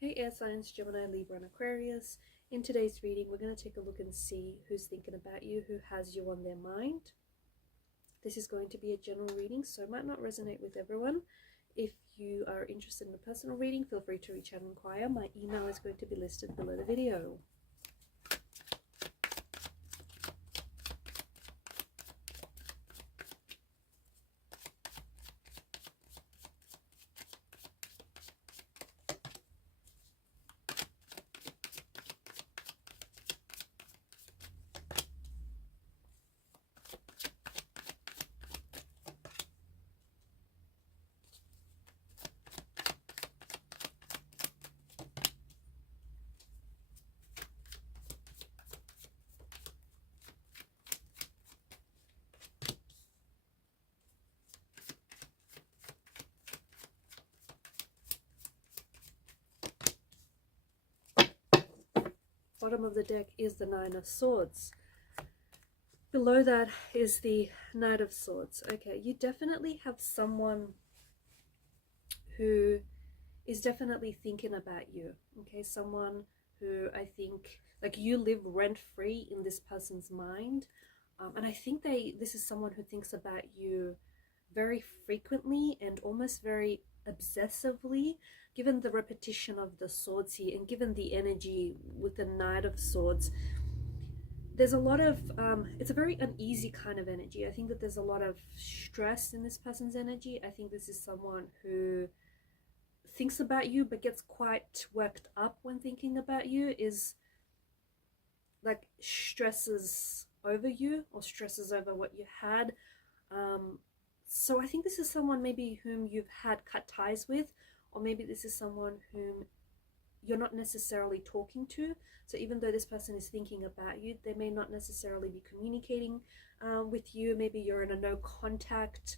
Hey air signs, Gemini, Libra and Aquarius. In today's reading, we're going to take a look and see who's thinking about you, who has you on their mind. This is going to be a general reading, so it might not resonate with everyone. If you are interested in a personal reading, feel free to reach out and inquire. My email is going to be listed below the video. Bottom of the deck is the Nine of Swords. Below that is the Knight of Swords. Okay, you definitely have someone who is definitely thinking about you. Okay, someone who I think, like, you live rent-free in this person's mind. And I think this is someone who thinks about you very frequently and almost very obsessively, given the repetition of the swords here and given the energy with the Knight of Swords. There's a lot of it's a very uneasy kind of energy. I think that there's a lot of stress in this person's energy. I think this is someone who thinks about you but gets quite worked up when thinking about you, is like stresses over you or stresses over what you had. So I think this is someone maybe whom you've had cut ties with, or maybe this is someone whom you're not necessarily talking to. So even though this person is thinking about you, they may not necessarily be communicating with you. Maybe you're in a no contact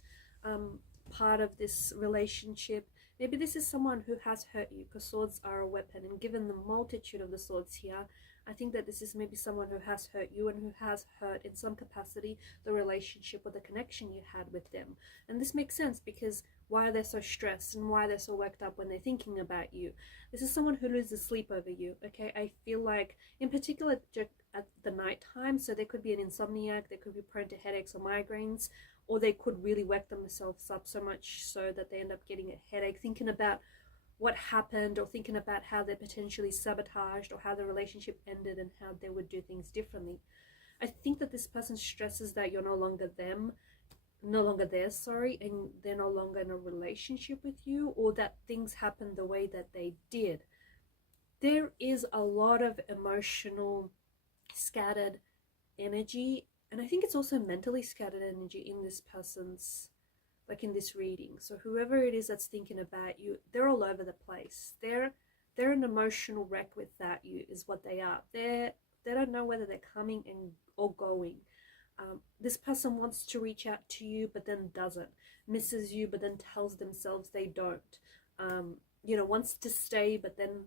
part of this relationship. Maybe this is someone who has hurt you, because swords are a weapon, and given the multitude of the swords here, I think that this is maybe someone who has hurt you and who has hurt in some capacity the relationship or the connection you had with them. And this makes sense, because why are they so stressed and why they're so worked up when they're thinking about you? This is someone who loses sleep over you. Okay, I feel like in particular at the night time, so they could be an insomniac, they could be prone to headaches or migraines, or they could really work themselves up so much so that they end up getting a headache thinking about what happened, or thinking about how they're potentially sabotaged, or how the relationship ended and how they would do things differently. I think that this person stresses that you're no longer there, sorry, and they're no longer in a relationship with you, or that things happen the way that they did. There is a lot of emotional scattered energy, and I think it's also mentally scattered energy in this person's, like in this reading. So whoever it is that's thinking about you, they're all over the place. They're an emotional wreck with that you is what they are. They don't know whether they're coming and or going. This person wants to reach out to you but then doesn't, misses you but then tells themselves they don't, wants to stay but then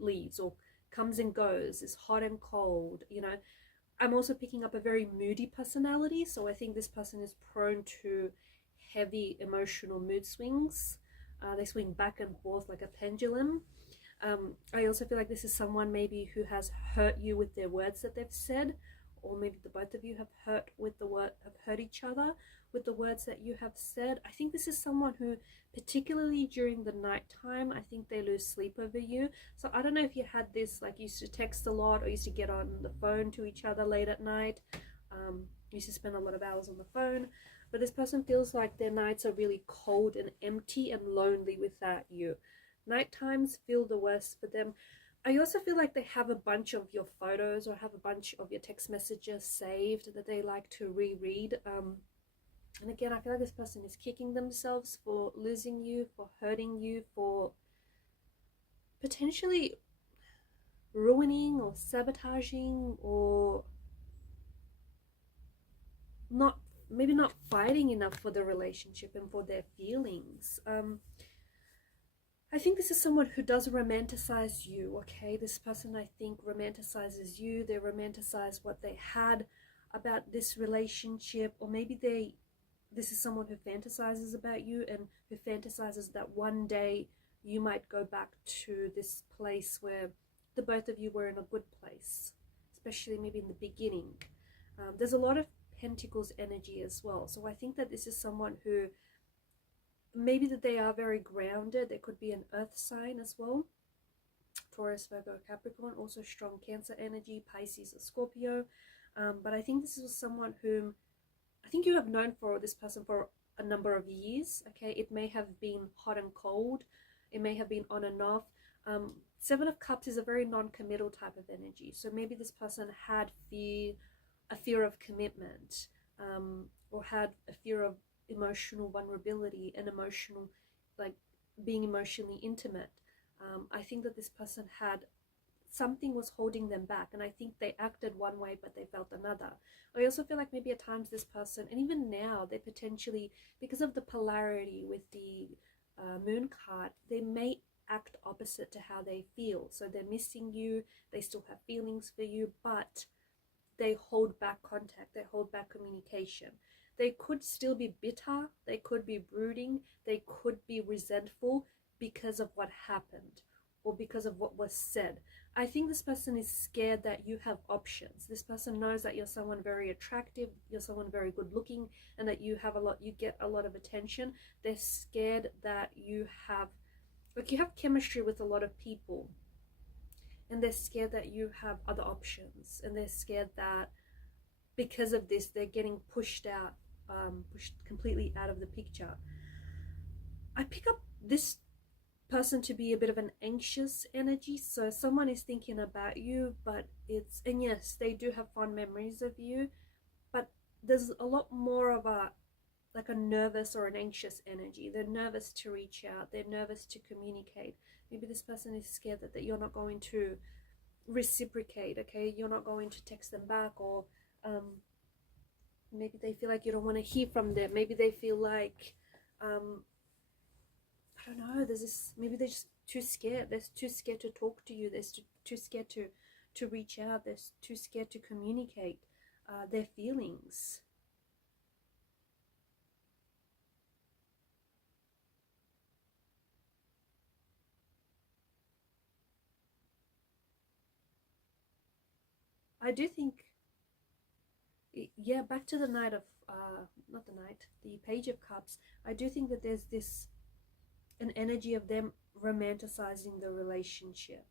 leaves or comes and goes, is hot and cold. I'm also picking up a very moody personality, so I think this person is prone to heavy emotional mood swings. They swing back and forth like a pendulum. I also feel like this is someone maybe who has hurt you with their words that they've said, or maybe the both of you have hurt each other with the words that you have said. I think this is someone who, particularly during the night time, I think they lose sleep over you. So I don't know if you had this, like, used to text a lot or used to get on the phone to each other late at night, used to spend a lot of hours on the phone, but this person feels like their nights are really cold and empty and lonely without you. Night times feel the worst for them. I also feel like they have a bunch of your photos or have a bunch of your text messages saved that they like to reread. And again, I feel like this person is kicking themselves for losing you, for hurting you, for potentially ruining or sabotaging, or maybe not fighting enough for the relationship and for their feelings. I think this is someone who does romanticize you, okay? This person, I think, romanticizes you. They romanticize what they had about this relationship, or maybe this is someone who fantasizes about you and who fantasizes that one day you might go back to this place where the both of you were in a good place, especially maybe in the beginning. There's a lot of Pentacles energy as well. So I think that this is someone who maybe that they are very grounded. They could be an earth sign as well. Taurus, Virgo, Capricorn, also strong Cancer energy, Pisces or Scorpio. But I think this is someone whom I think you have known for this person for a number of years. Okay, it may have been hot and cold. It may have been on and off. Seven of Cups is a very non-committal type of energy. So maybe this person had a fear of commitment, or had a fear of emotional vulnerability and emotional, like being emotionally intimate. I think that this person had something was holding them back, and I think they acted one way but they felt another. I also feel like maybe at times this person, and even now, they potentially, because of the polarity with the moon card, they may act opposite to how they feel. So they're missing you, they still have feelings for you, but they hold back contact, they hold back communication. They could still be bitter, they could be brooding, they could be resentful because of what happened or because of what was said. I think this person is scared that you have options. This person knows that you're someone very attractive, you're someone very good looking, and that you get a lot of attention. They're scared that you have chemistry with a lot of people, and they're scared that you have other options, and they're scared that because of this they're getting pushed completely out of the picture. I pick up this person to be a bit of an anxious energy. So someone is thinking about you, but and yes, they do have fond memories of you, but there's a lot more of a nervous or an anxious energy. They're nervous to reach out, they're nervous to communicate. Maybe this person is scared that you're not going to reciprocate. Okay, you're not going to text them back, or maybe they feel like you don't want to hear from them. Maybe they feel like I don't know, maybe they're just too scared. They're too scared to talk to you. They're too scared to reach out. They're too scared to communicate their feelings. I do think, yeah, back to the Knight of, the Page of Cups. I do think that there's an energy of them romanticizing the relationship.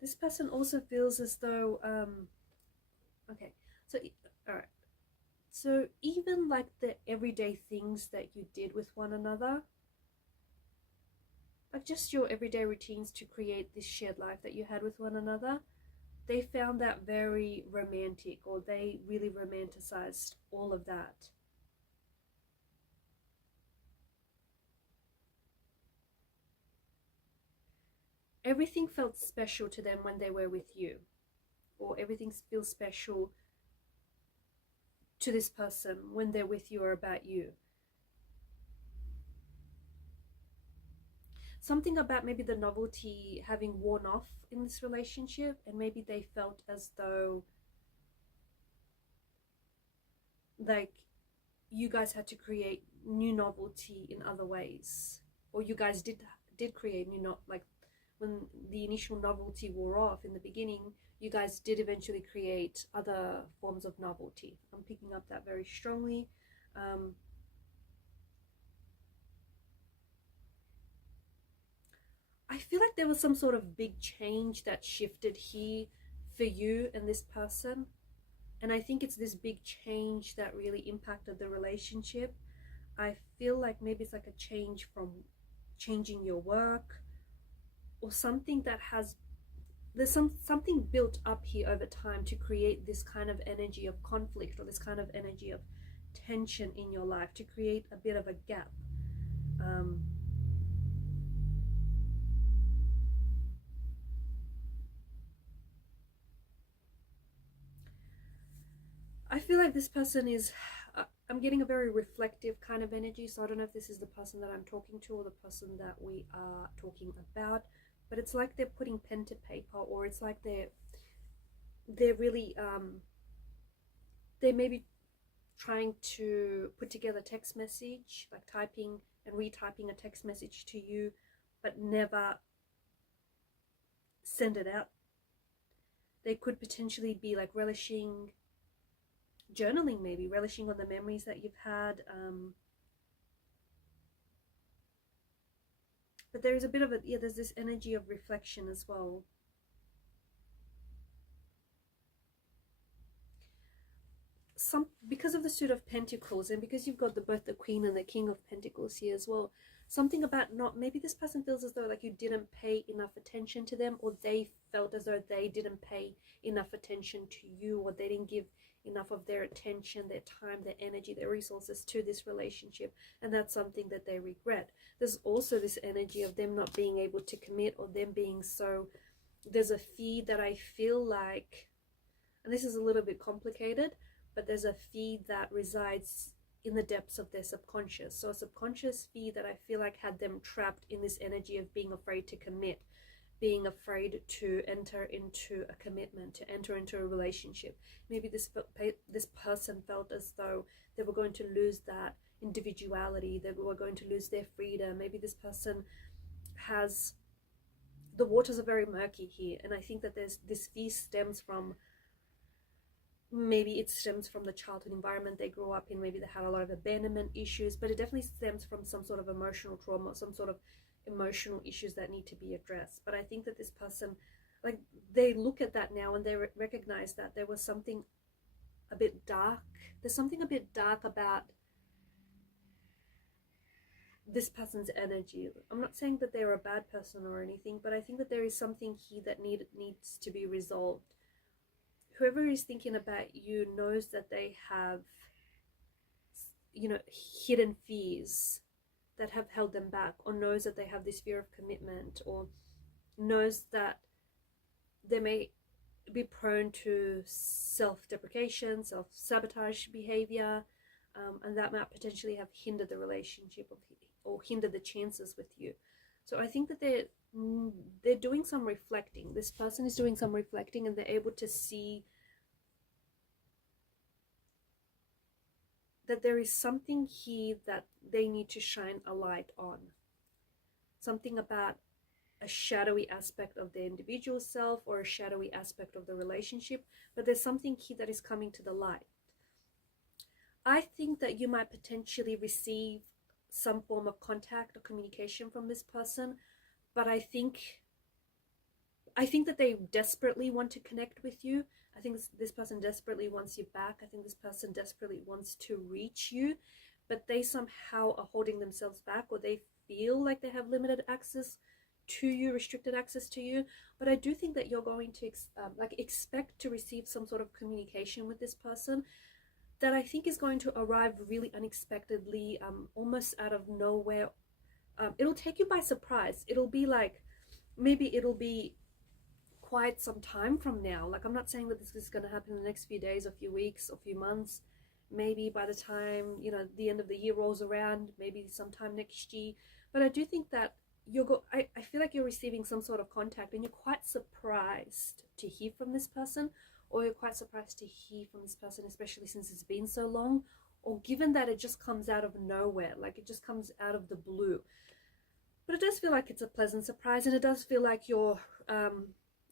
This person also feels as though, okay, so, all right. So even like the everyday things that you did with one another, like just your everyday routines to create this shared life that you had with one another, they found that very romantic, or they really romanticized all of that. Everything felt special to them when they were with you, or everything feels special to this person when they're with you or about you. Something about maybe the novelty having worn off in this relationship, and maybe they felt as though like you guys had to create new novelty in other ways, or you guys did create new, like when the initial novelty wore off in the beginning, you guys did eventually create other forms of novelty. I'm picking up that very strongly. I feel like there was some sort of big change that shifted here for you and this person. And I think it's this big change that really impacted the relationship. I feel like maybe it's like a change from changing your work, or something that there's something built up here over time to create this kind of energy of conflict, or this kind of energy of tension in your life, to create a bit of a gap. I feel like this person is I'm getting a very reflective kind of energy, so I don't know if this is the person that I'm talking to or the person that we are talking about, but it's like they're putting pen to paper, or it's like they're really they may be trying to put together a text message, like typing and retyping a text message to you, but never send it out. They could potentially be like relishing, journaling maybe, relishing on the memories that you've had. But there is a bit of a, yeah, there's this energy of reflection as well. Because of the suit of pentacles, and because you've got both the queen and the king of pentacles here as well, something about not, maybe this person feels as though like you didn't pay enough attention to them, or they felt as though they didn't pay enough attention to you, or they didn't give enough of their attention, their time, their energy, their resources to this relationship, and that's something that they regret. There's also this energy of them not being able to commit, or them being so, there's a fear that I feel like, and this is a little bit complicated, but there's a fear that resides in the depths of their subconscious. So a subconscious fear that I feel like had them trapped in this energy of being afraid to commit, being afraid to enter into a commitment, to enter into a relationship. Maybe this person felt as though they were going to lose that individuality, they were going to lose their freedom. Maybe this person has, the waters are very murky here, and I think that there's this fear stems from, maybe it stems from the childhood environment they grew up in. Maybe they had a lot of abandonment issues, but it definitely stems from some sort of emotional trauma, some sort of emotional issues that need to be addressed. But I think that this person, like, they look at that now and they recognize that there was something a bit dark. There's something a bit dark about this person's energy. I'm not saying that they're a bad person or anything, but I think that there is something here that needs to be resolved. Whoever is thinking about you knows that they have, you know, hidden fears that have held them back, or knows that they have this fear of commitment, or knows that they may be prone to self-deprecation, self-sabotage behavior, and that might potentially have hindered the relationship or hindered the chances with you. So I think that they're doing some reflecting. This person is doing some reflecting, and they're able to see that there is something here that they need to shine a light on. Something about a shadowy aspect of their individual self, or a shadowy aspect of the relationship, but there's something here that is coming to the light. I think that you might potentially receive some form of contact or communication from this person, but I think that they desperately want to connect with you. I think this person desperately wants you back. I think this person desperately wants to reach you, but they somehow are holding themselves back, or they feel like they have limited access to you, restricted access to you. But I do think that you're going to expect to receive some sort of communication with this person that I think is going to arrive really unexpectedly, almost out of nowhere. It'll take you by surprise. It'll be like, maybe it'll be quite some time from now. Like, I'm not saying that this is going to happen in the next few days, or few weeks, or few months. Maybe by the time, you know, the end of the year rolls around, maybe sometime next year. But I do think that I feel like you're receiving some sort of contact, and you're quite surprised to hear from this person, or you're quite surprised to hear from this person, especially since it's been so long, or given that it just comes out of nowhere, like it just comes out of the blue. But it does feel like it's a pleasant surprise, and it does feel like you're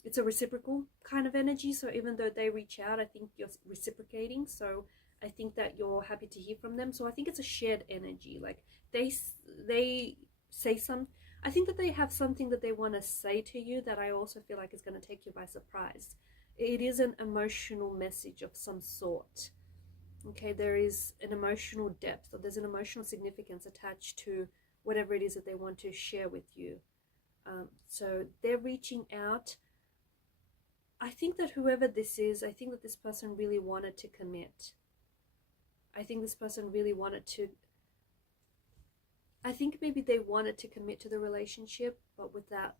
it's a reciprocal kind of energy. So even though they reach out, I think you're reciprocating. So I think that you're happy to hear from them. So I think it's a shared energy. Like they say I think that they have something that they want to say to you that I also feel like is going to take you by surprise. It is an emotional message of some sort. Okay, there is an emotional depth, or there's an emotional significance attached to whatever it is that they want to share with you. So they're reaching out. I think that whoever this is, I think that this person really wanted to commit. I think this person really wanted to, I think maybe they wanted to commit to the relationship, but without,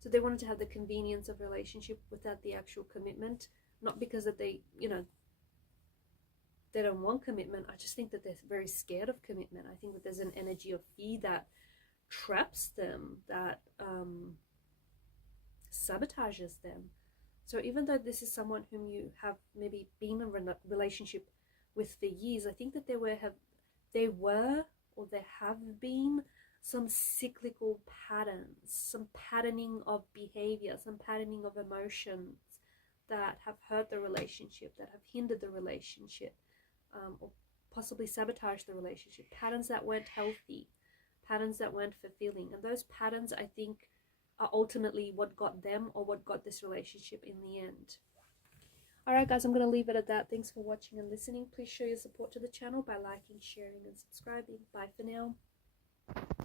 so they wanted to have the convenience of relationship without the actual commitment. Not because that they, you know, they don't want commitment. I just think that they're very scared of commitment. I think that there's an energy of fear that traps them, that sabotages them. So even though this is someone whom you have maybe been in a relationship with for years, I think that there were or there have been some cyclical patterns, some patterning of behavior, some patterning of emotions that have hurt the relationship, that have hindered the relationship, or possibly sabotaged the relationship, patterns that weren't healthy, patterns that weren't fulfilling. And those patterns, I think, are ultimately what got them or what got this relationship in the end. Alright guys, I'm going to leave it at that. Thanks for watching and listening. Please show your support to the channel by liking, sharing and subscribing. Bye for now.